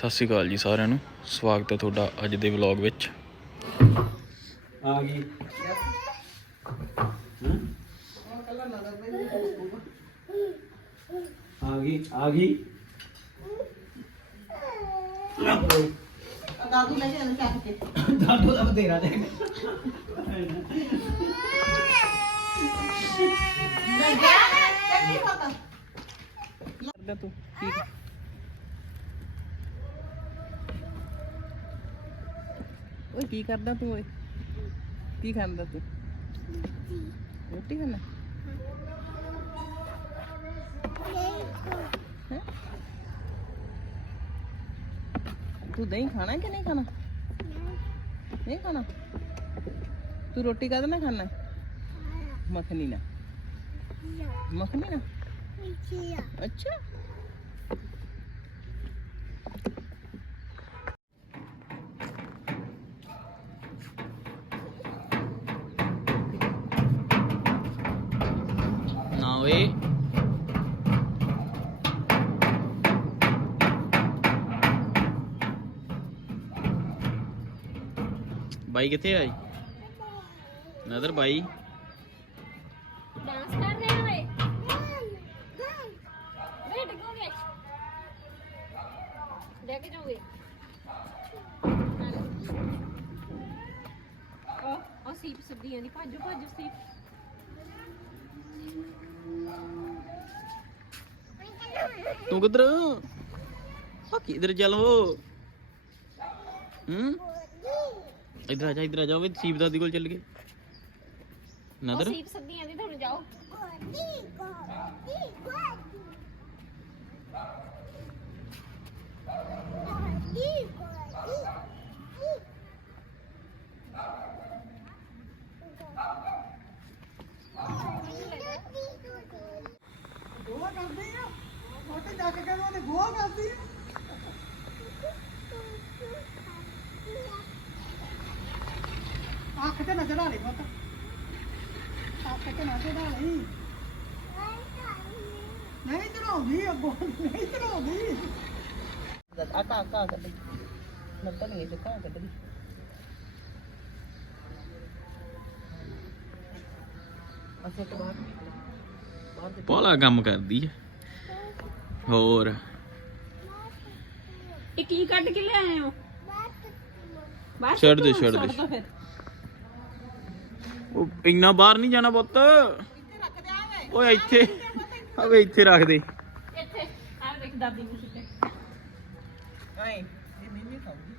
ਸਤਿ ਸ਼੍ਰੀ ਅਕਾਲ ਜੀ ਸਾਰਿਆਂ ਨੂੰ। ਸਵਾਗਤ ਹੈ ਤੁਹਾਡਾ ਅੱਜ ਦੇ ਵਲੌਗ ਵਿੱਚ। ਆ ਗਈ। ਆ ਗਈ ਆ ਗਈ। ਦਾਦੂ ਲੈ ਕੇ ਚੱਕ ਕੇ। ਦਾਦੂ ਦਾ ਬਥੇਰਾ ਦੇ ਮੈਂ ਗਿਆ। ਚੱਕੀ ਫੋਟੋ ਤੂੰ ਕੀ? ਓਏ ਕੀ ਕਰਦਾ ਤੂੰ ਓਏ? ਕੀ ਖਾਂਦਾ ਤੂੰ? ਰੋਟੀ ਖਾਣਾ? ਤੂੰ ਦਹੀਂ ਖਾਣਾ ਕਿ ਨਹੀਂ ਖਾਣਾ? ਨਹੀਂ ਖਾਣਾ? ਤੂੰ ਰੋਟੀ ਕਾਹਦੇ ਨਾਲ ਖਾਣਾ ਮੱਖਣੀ ਨਾ ਮੱਖਣੀ ਨਾ ਅੱਛਾ। ਹੋਏ ਬਾਈ ਕਿੱਥੇ ਆਈ ਨਦਰ ਬਾਈ। ਡਾਂਸ ਕਰ ਰਹੇ ਹੋਏ ਵੇ ਡਿੱਗੋਗੇ ਡਿੱਗ ਜਾਓਗੇ? ਉਹ ਉਹ ਸੀਪ ਸਬਦੀਆਂ ਦੀ ਭਾਜੋ ਭਾਜੋ ਸੀਪ ਤੂੰ ਕਿੱਧਰ? ਆ ਕਿੱਧਰ ਚੱਲੋ ਹੂੰ? ਇਧਰ ਆ ਜਾ ਇਧਰ ਆ ਜਾ ਵੇ ਸੀਪ ਦਾਦੀ ਕੋਲ ਚੱਲ ਗਏ। ਨਦਰ? ਸੀਪ ਸੱਦੀਆਂ ਦੀ ਤੁਹਾਨੂੰ ਜਾਓ। ਨਹੀਂ ਚੜਾਉਂਦੀ ਆ ਕਾ ਕਾ ਕੱਢ ਲਈ ਨੱਤਾ ਨਹੀਂ ਇਹ ਕਾ ਕੱਢ ਲਈ ਅਸੇ ਤੋਂ ਬਾਹਰ ਬਾਹਰ ਦੇ ਪਾਲਾ ਕੰਮ ਕਰਦੀ ਹੈ ਹੋਰ? ਇਹ ਕੀ ਕੱਢ ਕੇ ਲਿਆਏ ਹੋ? ਬਸ ਛੱਡ ਦੇ ਛੱਡ ਦੇ। ਉਹ ਇੰਨਾ ਬਾਹਰ ਨਹੀਂ ਜਾਣਾ ਪੁੱਤ। ਓਏ ਇੱਥੇ। ਓਏ ਇੱਥੇ ਰੱਖ ਦੇ। ਦਾਦੀ ਨੂੰ ਸਿੱਟੇ। ਆਏ ਇਹ ਮਿੰਨੀ ਖਾਊਗੀ।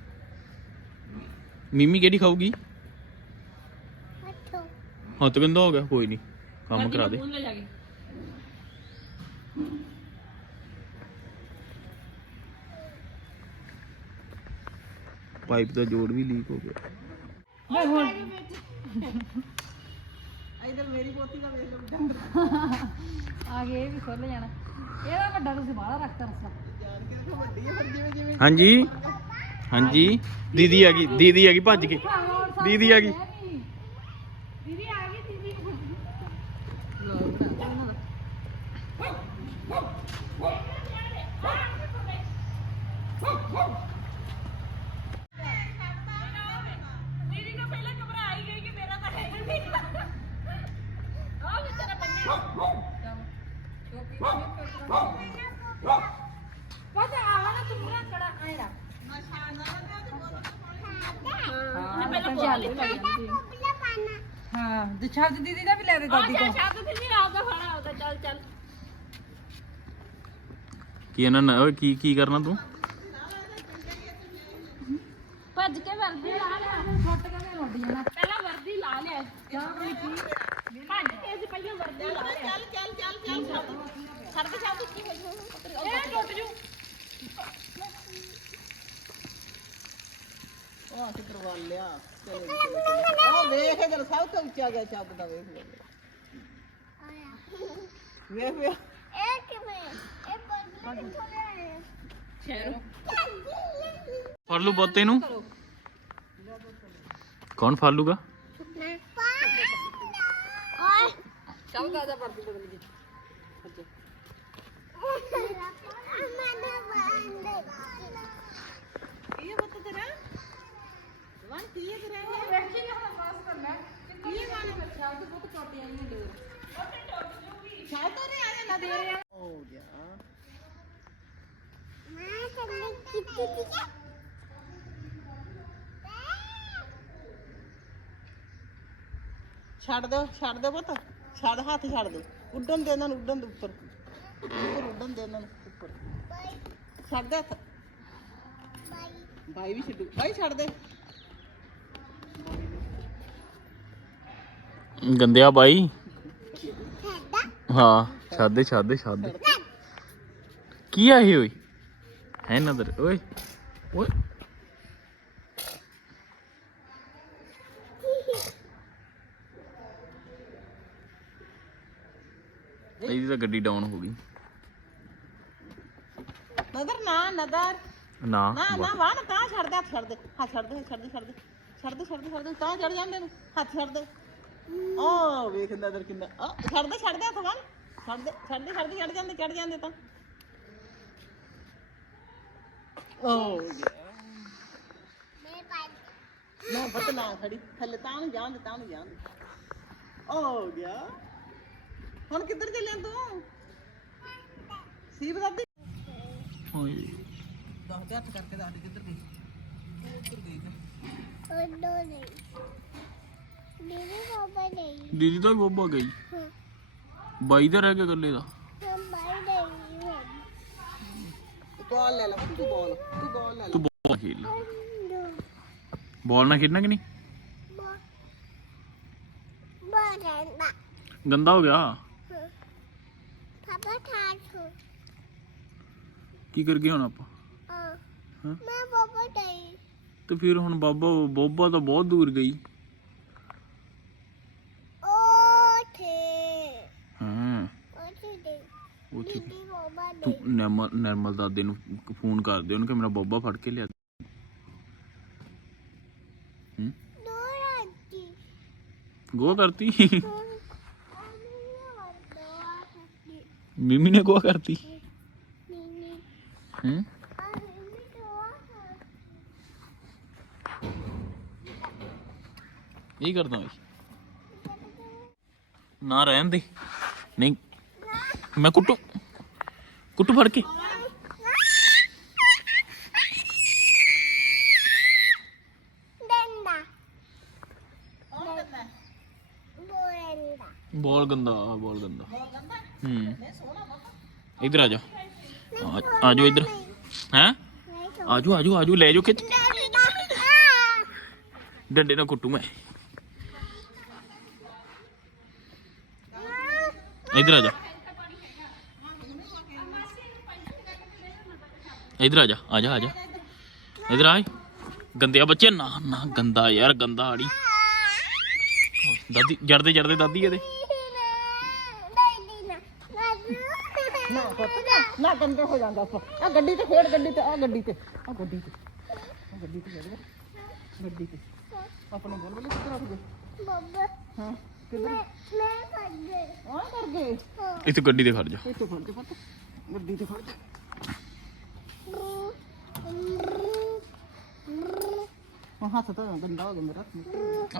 ਮੀਮੀ ਕਿਹੜੀ ਖਾਊਗੀ? ਹੱਥ। ਗੰਦਾ ਹੋ ਗਿਆ ਕੋਈ ਨਹੀਂ ਕੰਮ ਕਰਾ ਦੇ। ਫੋਨ ਲੈ ਜਾ ਕੇ। ਪਾਈਪ ਦਾ ਜੋੜ ਵੀ ਲੀਕ ਹੋ ਗਿਆ। ਇਧਰ ਮੇਰੀ ਪੋਤੀ ਦਾ ਵੇਖ ਲਓ। ਆ ਗਏ ਵੀ ਖੁੱਲ ਜਾਣਾ। ਇਹਦਾ ਵੱਡਾ ਤੁਸੀਂ ਬਾਹਲਾ ਰੱਖਤਾ ਰਸਾ ਹਾਂਜੀ। ਹਾਂਜੀ। ਦੀਦੀ ਆ ਗਈ ਦੀਦੀ ਆ ਗਈ ਭੱਜ ਕੇ। ਦੀਦੀ ਆ ਗਈ ਦੀਦੀ ਆ ਗਈ ਦੀਦੀ ਦੀਦੀ ਨੂੰ ਪਹਿਲਾਂ ਘਬਰਾ ਹੀ ਗਈ ਕਿ ਮੇਰਾ ਤਾਂ ਹੈ ਨਹੀਂ ਆਹ ਵੀ ਤੇਰਾ ਬੰਨੇ ਪਤਾ ਆਵਾ ਨਾ ਤੁਮਰਾ ਕੜਾ ਆਇਆ ਹਾਂ ਪਹਿਲਾਂ ਬੋਲ ਲਈ ਹਾਂ ਦਿਸ਼ਾਦ ਦੀਦੀ ਦਾ ਵੀ ਲੈ ਦੇ ਆ ਜਾ ਸ਼ਾਦ ਤੇ। ਨਹੀਂ ਰਾਤ ਦਾ ਖਾਣਾ ਆਉਂਦਾ ਚੱਲ ਚੱਲ। ਕੀ ਇਹਨਾਂ ਨੇ ਓਏ ਕੀ ਕੀ ਕਰਨਾ ਤੂੰ? ਭੱਜ ਕੇ ਵਰਦੀ ਲਾ ਲਿਆ। ਫੁੱਟ ਕੇ ਮੈਂ ਰੋਟੀ ਜਾਣਾ ਪਹਿਲਾਂ ਵਰਦੀ ਲਾ ਲਿਆ। ਜਾਂ ਕੋਈ ਕੀ ਭੱਜ ਕੇ ਅਸੀਂ ਪਹਿਲਾਂ ਵਰਦੀ ਲਾ ਲਿਆ। ਚੱਲ ਚੱਲ ਚੱਲ ਚੱਲ ਛੱਡ ਦੇ ਛੱਡ ਕੀ ਇਹ ਟੁੱਟ ਜੂ। ਉਹ ਅਸੀਂ ਕਰਵਾ ਲਿਆ ਚਲੋ ਆ ਵੇਖ ਇਧਰ ਸਭ ਤੋਂ ਉੱਚਾ ਗਿਆ ਚੱਬ ਦਾ ਵੇਖ ਲੈ ਵੇਖ ਵੇਖ ਸ਼ਹਿਰੋਂ ਫੜ ਲੂ ਪੁੱਤ ਇਹਨੂੰ ਕੌਣ ਫੜ ਲੂਗਾ ਚੱਲ ਗਾ ਜਾ ਪਰਦੀ ਬਦਲ ਗਈ ਛੱਡ ਦੋ ਛੱਡ ਦੋ ਪੁੱਤ। ਛੱਡ ਹੱਥ ਛੱਡ ਦੋ। ਉੱਡਣ ਦੇ ਇਹਨਾਂ ਨੂੰ ਉੱਡਣ ਦੇ ਉੱਪਰ। ਉੱਪਰ ਉੱਡਣ ਦੇ ਇਹਨਾਂ ਨੂੰ ਉੱਪਰ। ਛੱਡ ਦੇ ਹੱਥ। ਬਾਈ ਵੀ ਛੱਡੂ ਬਾਈ ਛੱਡ ਦੇ। ਗੰਦਿਆ ਬਾਈ। ਹਾਂ ਛਾਦੇ ਛਾਦੇ ਛਾਦੇ ਕੀ ਆ ਇਹ ਓਏ? ਹੈ ਨਦਰ ਓਏ ਓਏ। ਤਾਂ ਗੱਡੀ ਡਾਊਨ ਹੋ ਗਈ ਨਦਰ ਨਾ ਨਦਰ ਨਾ ਨਾ ਨਾ ਵਾਣ ਤਾਂ ਛੱਡ ਦੇ ਹੱਥ ਛੱਡ ਦੇ ਹੱਥ ਛੱਡ ਦੇ ਛੱਡ ਦੇ ਛੱਡ ਦੇ ਛੱਡ ਦੇ ਛੱਡ ਦੇ ਛੱਡ ਦੇ ਤਾਂ ਚੜ ਜਾਂਦੇ ਨੇ ਹੱਥ ਛੱਡ ਦੇ ਓ ਵੇਖ ਨਦਰ ਕਿੰਨਾ ਆ ਛੱਡ ਦੇ ਛੱਡ ਦੇ ਹੱਥ ਵਾਣ ਛੱਡ ਦੇ ਛੱਡ ਦੇ ਛੱਡ ਦੇ ਚੜ ਜਾਂਦੇ ਚੜ ਜਾਂਦੇ ਤਾਂ ਓ ਨਾ ਪਤ ਨਾ ਖੜੀ ਥੱਲੇ ਤਾਂ ਨੂੰ ਦੇ ਤਾਂ ਨੂੰ ਦੇ ਹੋ ਗਿਆ ਹੁਣ ਕਿੱਧਰ ਚੱਲਿਆ ਤੂੰ? ਸੀ ਬਦਾਦੀ ਓਏ। ਦਸ ਦੇ ਹੱਥ ਕਰਕੇ ਦੱਸ ਦੇ ਕਿੱਧਰ ਗਈ? ਉੱਧਰ ਗਈ। ਨਾ। ਦੀਦੀ ਤਾਂ ਗੋਬਾ ਗਈ। ਬਾਈ ਦਾ ਰਹਿ ਗਿਆ ਇਕੱਲੇ ਦਾ। ਤੂੰ ਬਾਲ ਲੈ ਲੈ ਤੂੰ ਬਾਲ ਤੂੰ ਬਾਲ ਲੈ ਲੈ। ਤੂੰ ਬਾਲ ਖੇਲ ਬਾਲ ਨਾਲ ਖੇਡਣਾ ਕਿ ਨਹੀਂ? ਗੰਦਾ ਹੋ ਗਿਆ। ਪਾਪਾ ਠਾਠ ਕੀ ਕਰ ਗਏ ਹੁਣ ਆਪਾਂ? ਮੈਂ ਪਾਪਾ ਡਈ ਤੇ ਫਿਰ ਹੁਣ ਬਾਬਾ ਬੋਬਾ ਤਾਂ ਬਹੁਤ ਦੂਰ ਗਈ। ਓਥੇ ਹਾਂ। ਓਥੇ ਦੇ ਤੂੰ ਨਰਮਲ ਨਰਮਲ ਦਾਦੇ ਨੂੰ ਫੋਨ ਕਰ ਦੇ ਉਹਨੂੰ ਕਿ ਮੇਰਾ ਬੋਬਾ ਫੜ ਕੇ ਲਿਆ ਹੂੰ? ਦੋ ਰਾਤੀ। ਗੋਆ ਕਰਤੀ ਦੋ ਰਾਤੀ ਮਿਮੀ ਨੇ ਗੋਆ ਕਰਤੀ? ਹੂੰ? ਇਹ ਕਰਦਾ ਓਏ? ਨਾ ਰਹਿਣ ਦੇ। ਨਹੀਂ ਮੈਂ ਕੁੱਟੂ। ਕੁੱਟੂ ਫੜ ਕੇ। ਬੋਲ ਗੰਦਾ। ਬੋਲ ਗੰਦਾ। ਹੂੰ ਇਧਰ ਆ ਜਾ ਆ- ਆ ਜਾਓ ਇਧਰ ਹੈ ਆ ਜਾਓ ਆ ਜਾਓ ਆ ਜਾਓ ਲੈ ਜਾਓ ਖਿੱਚ ਡੰਡੇ ਨਾਲ ਕੁੱਟੂ ਮੈਂ ਇਧਰ ਆ ਜਾ ਇਧਰ ਆ ਜਾ ਆ ਜਾ ਆ ਜਾ ਇਧਰ ਆ ਗੰਦਿਆ ਬੱਚੇ ਨਾ ਨਾ ਗੰਦਾ ਯਾਰ ਗੰਦਾ ਆੜੀ ਦਾਦੀ ਜੜਦੇ ਜੜਦੇ ਦਾਦੀ ਇਹਦੇ ਨਾ ਪੁੱਤ ਨਾ ਨਾ ਗੰਦੇ ਹੋ ਜਾਂਦਾ ਆ ਗੱਡੀ ਤੇ ਖੇਡ ਗੱਡੀ ਤੇ ਆ ਗੱਡੀ ਤੇ ਆ ਗੱਡੀ ਤੇ ਆ ਗੱਡੀ ਤੇ ਖੇਡ। ਗੱਡੀ ਤੇ। ਆਪਣੇ ਬੋਲ ਬੋਲੇ ਕਿੱਧਰ ਆ ਗਏ ਬੱਬਾ ਹਾਂ ਮੈਂ ਮੈਂ ਫੜ ਗਈ। ਆ ਕਰ ਗਏ? ਇੱਥੇ ਗੱਡੀ ਤੇ ਖੜ ਜਾ। ਇੱਥੇ ਫੜ ਕੇ ਪੁੱਤ। ਗੱਡੀ ਤੇ ਫੜ ਕੇ ਆ ਹੱਥ ਤਾਂ ਗੰਦਾ ਹੋ ਗਿਆ ਮੇਰਾ।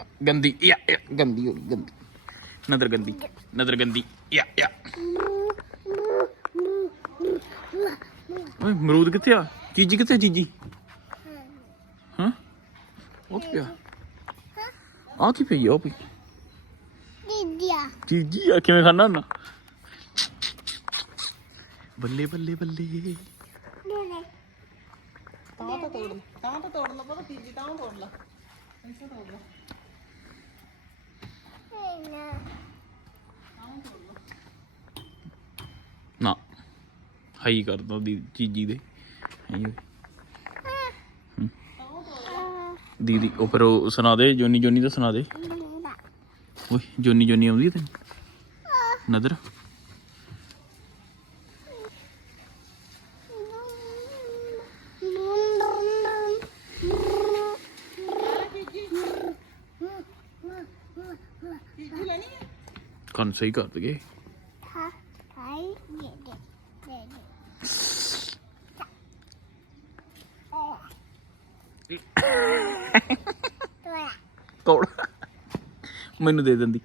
ਆ, ਗੰਦੀ ਯਾ ਯਾ, ਗੰਦੀ ਹੋ ਗਈ ਗੰਦੀ। ਨਜ਼ਰ ਗੰਦੀ ਨਜ਼ਰ ਗੰਦੀ ਯਾ ਯਾ। ਓਏ ਮਰੂਦ ਕਿੱਥੇ ਆ? ਚੀਜੀ ਕਿੱਥੇ ਆ, ਚੀਜੀ? ਹਾਂ? ਉਹ ਕੀ ਪਿਆ ਆ ਕੀ ਪਈ ਆ ਉਹ ਪਈ ਦੀਦੀਆ ਚੀਜੀ ਆ ਕਿਵੇਂ ਖਾਣਾ ਨਾ ਬੱਲੇ ਬੱਲੇ ਬੱਲੇ। ਦੋਨੇ ਤਾਂ ਤਾਂ ਤੋੜ ਤਾਂ ਤਾਂ ਤੋੜ ਲਾ ਪਤਾ ਤੀਜੀ ਤਾਂ ਤੋੜ ਲਾ। ਐਸੇ ਤੋੜ ਲਾ। ਨਾ ਨਾ ਹਾਈ ਕਰਦਾ ਦੀ ਚੀਜੀ ਦੇ। ਦੀਦੀ, ਉਹ ਫਿਰ ਉਹ ਸੁਣਾ ਦੇ, ਜੋਨੀ ਜੋਨੀ ਦਾ ਸੁਣਾ ਦੇ। ਓਏ, ਜੋਨੀ ਜੋਨੀ ਆਉਂਦੀ ਹੈ ਨਦਰ। ਕੰਨ ਸਹੀ ਕਰ ਦਗੇ ਹਾਂ ਹਾਈ ਦੇ ਦੇ ਦੇ ਦੇ ਤੋੜ ਮੈਨੂੰ ਦੇ ਦਿੰਦੀ।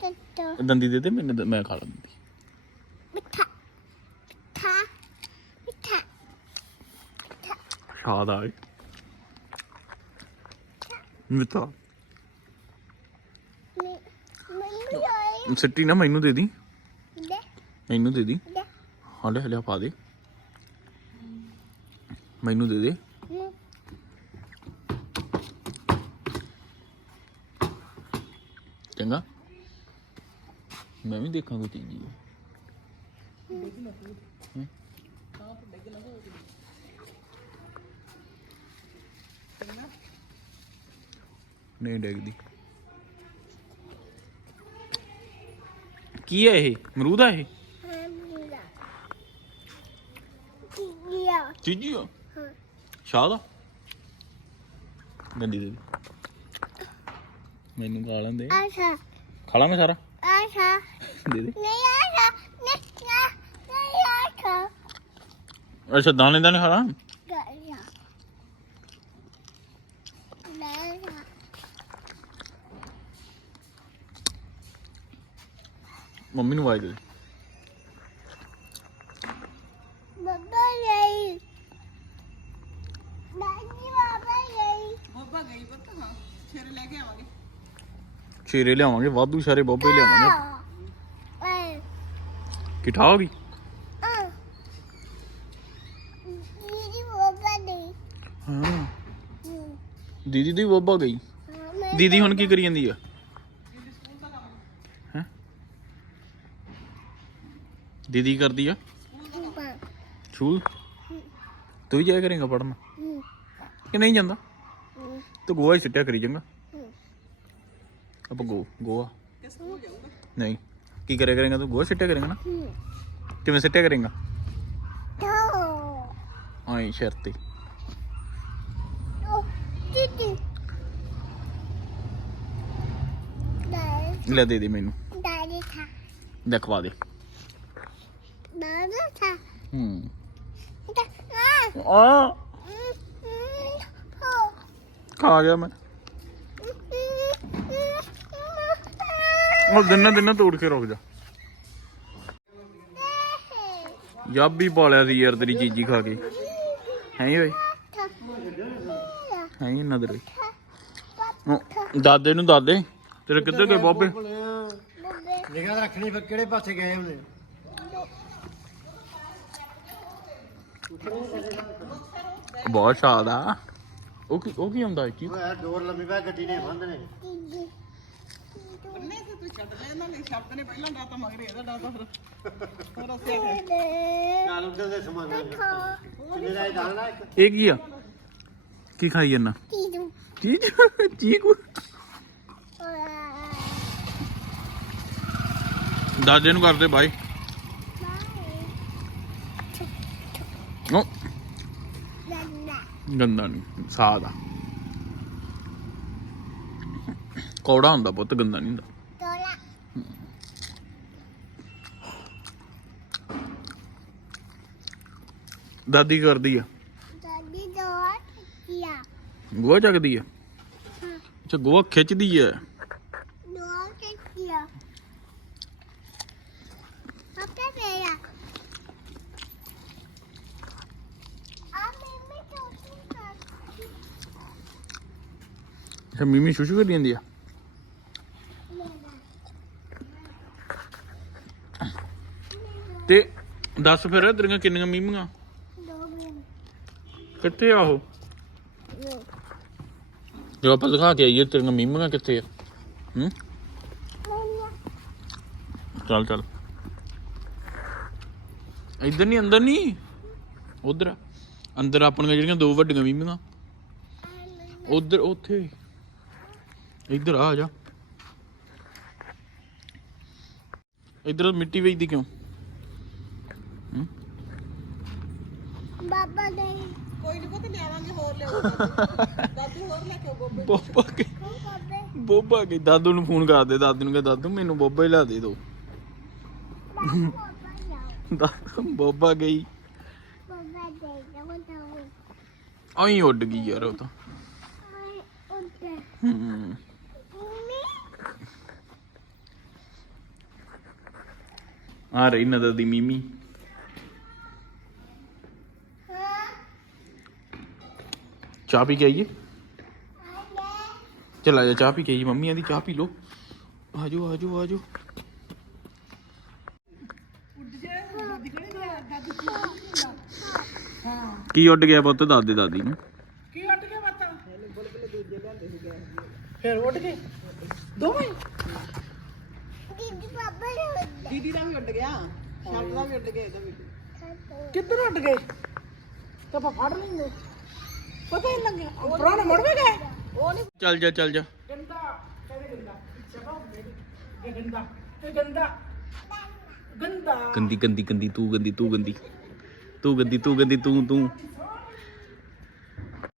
ਤੱਤੋ ਦੰਦੀ ਦੇ ਦੇ ਮੈਨੂੰ ਮੈਂ ਖਾ ਲੈਂਦੀ। ਮਿੱਠਾ। ਮਿੱਠਾ। ਮਿੱਠਾ। ਸ਼ਾਦ ਆ ਗਈ। ਮਿੱਠਾ। ਮੈਨੂੰ ਆਏ। ਸਿੱਟੀ ਨਾ ਮੈਨੂੰ ਦੇ ਦੀ। ਦੇ। ਮੈਨੂੰ ਦੀ ਦੇ। ਹਲੇ ਹਲੇ ਪਾ ਦੇ। ਮੈਨੂੰ ਦੇ ਦੇ। ਚੰਗਾ ਮੈਂ ਵੀ ਦੇਖਾਂ ਕੋਈ ਚੀਜ਼ ਜੀ ਨਹੀਂ ਡੈਗਦੀ ਕੀ ਹੈ ਇਹ ਅਮਰੂਦ ਆ ਇਹ ਚੀਜੀ ਆ ਹਾਂ ਸ਼ਾਹ ਦਾ ਗੰਦੀ ਦੇ। ਮੈਨੂੰ ਖਾ ਲੈਂਦੇ ਆਸ਼ਾ। ਖਾ ਲਾਂ ਮੈਂ ਸਾਰਾ? ਆਸ਼ਾ। ਦੇ ਦੇ। ਨਹੀਂ ਆਸ਼ਾ। ਨਹੀਂ ਨਾ ਨਹੀਂ ਆਸ਼ਾ। ਅੱਛਾ ਦਾਣੇ ਦਾਣੇ ਖਾ ਲਾਂ? ਮੰਮੀ ਨੂੰ ਆਵਾਜ਼ ਦੇ ਬੱਬਾ ਗਈ। ਬਾਬਾ ਗਈ। ਬੱਬਾ ਗਈ ਪੁੱਤ ਹਾਂ। ਛੇਰੇ ਲੈ ਕੇ ਆਵਾਂਗੇ। ਸ਼ੇਰੇ ਲਿਆਵਾਂਗੇ, ਵਾਧੂ ਸਾਰੇ ਬੋਬੇ ਲਿਆਵਾਂਗੇ। ਏ ਕਿਠਾ ਹੋ ਗਈ? ਦੀਦੀ ਬਾਬਾ ਨਹੀਂ ਹਾਂ। ਦੀਦੀ ਦੀ ਬੋਬਾ ਗਈ। ਦੀਦੀ ਹੁਣ ਕੀ ਕਰੀ ਜਾਂਦੀ ਆ? ਹੈਂ? ਦੀਦੀ ਕਰਦੀ ਆ? ਸਕੂਲ ਤੂੰ ਵੀ ਜਾਇਆ ਕਰੇਗਾ ਪੜਨ ਕਿ ਨਹੀਂ ਜਾਂਦਾ? ਤੂੰ ਗੋਆ ਹੀ ਸਿੱਟਿਆ ਕਰੀ ਚੰਗਾ ਆਪਾਂ ਗੋ, ਗੋਆ। ਨਹੀਂ, ਕੀ ਕਰਿਆ ਕਰੇਗਾ ਤੂੰ? ਗੋਆ ਸਿੱਟਿਆ ਕਰੇਗਾ ਨਾ? ਕਿਵੇਂ ਸਿੱਟਿਆ ਕਰੇਗਾ? ਆਈ ਸ਼ਰਤ। ਲੈ ਦੇ ਦੇ ਮੈਨੂੰ। ਦਾਦੀ ਥਾ ਦਿਖਵਾ ਦੇ। ਦਾਦੀ ਥਾ ਹੂੰ। ਆ ਆ। ਖਾ ਗਿਆ ਮੈਂ। ਉਹ ਦਿਨਾਂ ਦਿਨਾਂ ਤੋੜ ਕੇ ਰੁਕ ਜਾ। ਯਾਬੀ ਪਾਲਿਆ ਸੀ ਯਾਰ ਤੇਰੀ ਚੀਜੀ ਖਾ ਕੇ। ਹੈ ਓਏ? ਹੈ ਨਦਰ ਓਏ ਦਾਦੇ ਨੂੰ ਦਾਦੇ ਤੇਰੇ ਕਿੱਧਰ ਗਏ ਬਾਬੇ? ਨਿਗਾਹ ਰੱਖਣੀ ਫਿਰ ਕਿਹੜੇ ਪਾਸੇ ਗਏ ਉਹਨੇ ਬਹੁਤ ਸ਼ਾਦ ਉਹ ਕੀ ਉਹ ਕੀ ਹੁੰਦਾ ਕੀ ਉਹ ਯਾਰ ਡੋਰ ਲੰਮੀ ਪੈ ਗੱਡੀ ਨੇ ਬੰਦਨੇ ਤੂੰ ਛੱਡ ਲੈ ਇਹਨਾਂ ਨੇ ਸ਼ਬਦ ਨੇ ਪਹਿਲਾਂ ਡਾਤਾ ਮਗਰ ਇਹਦਾ ਡਾਤਾ ਫਿਰ। ਹੋਰ ਅਸੀਂ ਆਖਿਆ ਨਾਲ ਉੱਧਰ ਦੇ ਸਮਾਨ ਕਿੰਨੇ ਦਾ ਇਹ ਦਾਣਾ ਇੱਕ। ਇਹ ਕੀ ਆ? ਕੀ ਖਾਈ ਜੰਨਾ ਚੀਜ਼। ਚੀਕੂ ਦਾਦੇ ਨੂੰ ਕਰਦੇ ਬਾਈ। ਉਹ ਗੰਦਾ ਨਹੀਂ ਸਾਦ। ਕੌੜਾ ਹੁੰਦਾ ਬਹੁਤ ਗੰਦਾ ਨਹੀਂ ਹੁੰਦਾ। ਦਾਦੀ ਕਰਦੀ ਆ। ਦਾਦੀ ਦੋਰ ਕੀਆ ਗੋਹਾ ਚੱਕਦੀ ਆ? ਅੱਛਾ ਗੋਹਾ ਖਿੱਚਦੀ ਆ ਦੋਰ ਕੀਆ ਪਾਪਾ ਮੇਰਾ ਆ ਮੈਂ ਤੋਂ ਅੱਛਾ, ਮੀਮੀ ਸ਼ੁਸ਼ੂ ਕਰੀ ਜਾਂਦੀ ਆ? ਤੇ ਦੱਸ ਫਿਰ, ਤੇਰੀਆਂ ਕਿੰਨੀਆਂ ਮੀਮੀਆਂ? ਕਿੱਥੇ ਆ ਉਹ? ਜੋ ਆਪਾਂ ਦਿਖਾ ਕੇ ਆਈਏ, ਤੇਰੀਆਂ ਮੀਮੀਆਂ ਕਿੱਥੇ ਆ? ਹੂੰ? ਚੱਲ ਚੱਲ। ਇੱਧਰ ਨਹੀਂ ਅੰਦਰ ਨਹੀਂ ਉਧਰ। ਅੰਦਰ ਆਪਣੀਆਂ ਜਿਹੜੀਆਂ ਦੋ ਵੱਡੀਆਂ ਮੀਮੀਆਂ। ਉਧਰ, ਉੱਥੇ। ਇੱਧਰ ਆ ਜਾ। ਇੱਧਰ ਮਿੱਟੀ ਵੇਚਦੀ ਕਿਉਂ? ਬਾਬਾ ਦੇ। ਕੋਈ ਨਹੀਂ ਪੁੱਤ ਲਿਆਵਾਂਗੇ ਹੋਰ ਲਿਆਓ ਦਾਦੂ। ਹੋਰ ਲੈ ਕੇ ਆਓ ਗੋਬੇ ਬੋਬਾ ਕੇ ਬਾਬੇ ਬੋਬਾ ਕੇ ਦਾਦੂ ਨੂੰ ਫੋਨ ਕਰ ਦੇ ਦਾਦੂ ਨੂੰ ਕਹ ਦਾਦੂ ਮੈਨੂੰ ਬੋਬਾ ਹੀ ਲਾ ਦੇ ਦੋ। ਬਾਬਾ ਬੋਬਾ ਗਈ ਬਾਬਾ ਦੇ ਆਈ ਉੱਡ ਗਈ ਯਾਰ ਉਹ ਤਾਂ। ਹੂੰ ਮੰਮੀ ਆ ਰਹੀ ਨਦਰ ਦੀ ਮੀਮੀ ਚਾਹ ਪੀ ਕੇ ਆਈਏ ਚਲ ਜਾ ਚਾਹ ਪੀ ਕੇ ਆਈਏ ਮੰਮੀਆਂ ਦੀ ਚਾਹ ਪੀ ਲੋ ਆਜੋ ਆਜੋ ਆਜੋ ਕੀ ਉੱਡ ਗਿਆ ਪੁੱਤ ਦਾਦੇ ਦਾਦੀ ਨੂੰ ਕੀ ਉੱਡ ਕੇ ਮਾਤਾ ਫਿਰ ਉੱਡ ਕੇ ਦੋਵੇਂ ਦੀਦੀ ਦਾ ਵੀ ਉੱਡ ਗਿਆ। ਸ਼ਰਟ ਦਾ ਵੀ ਉੱਡ ਗਿਆ ਇਹਦਾ ਵੀ। ਕਿੱਧਰ ਉੱਡ ਗਏ? ਤਾਂ ਆਪਾਂ ਫੜ ਲੈਂਦੇ। ਪਤਾ ਹੀ ਨੀ ਲੱਗਿਆ। ਪੁਰਾਣੇ ਮੁੜ ਵੀ ਗਏ। ਉਹ ਨਹੀਂ ਚੱਲ ਜਾ ਚੱਲ ਜਾ। ਗੰਦਾ ਕਹਿੰਦੇ ਗੰਦਾ। ਚਲੋ ਇਹ ਗੰਦਾ ਇਹ ਗੰਦਾ। ਗੰਦਾ। ਗੰਦੀ ਗੰਦੀ ਗੰਦੀ ਤੂੰ ਗੰਦੀ ਤੂੰ ਗੰਦੀ। ਤੂੰ ਗੰਦੀ ਤੂੰ ਗੰਦੀ ਤੂੰ ਤੂੰ।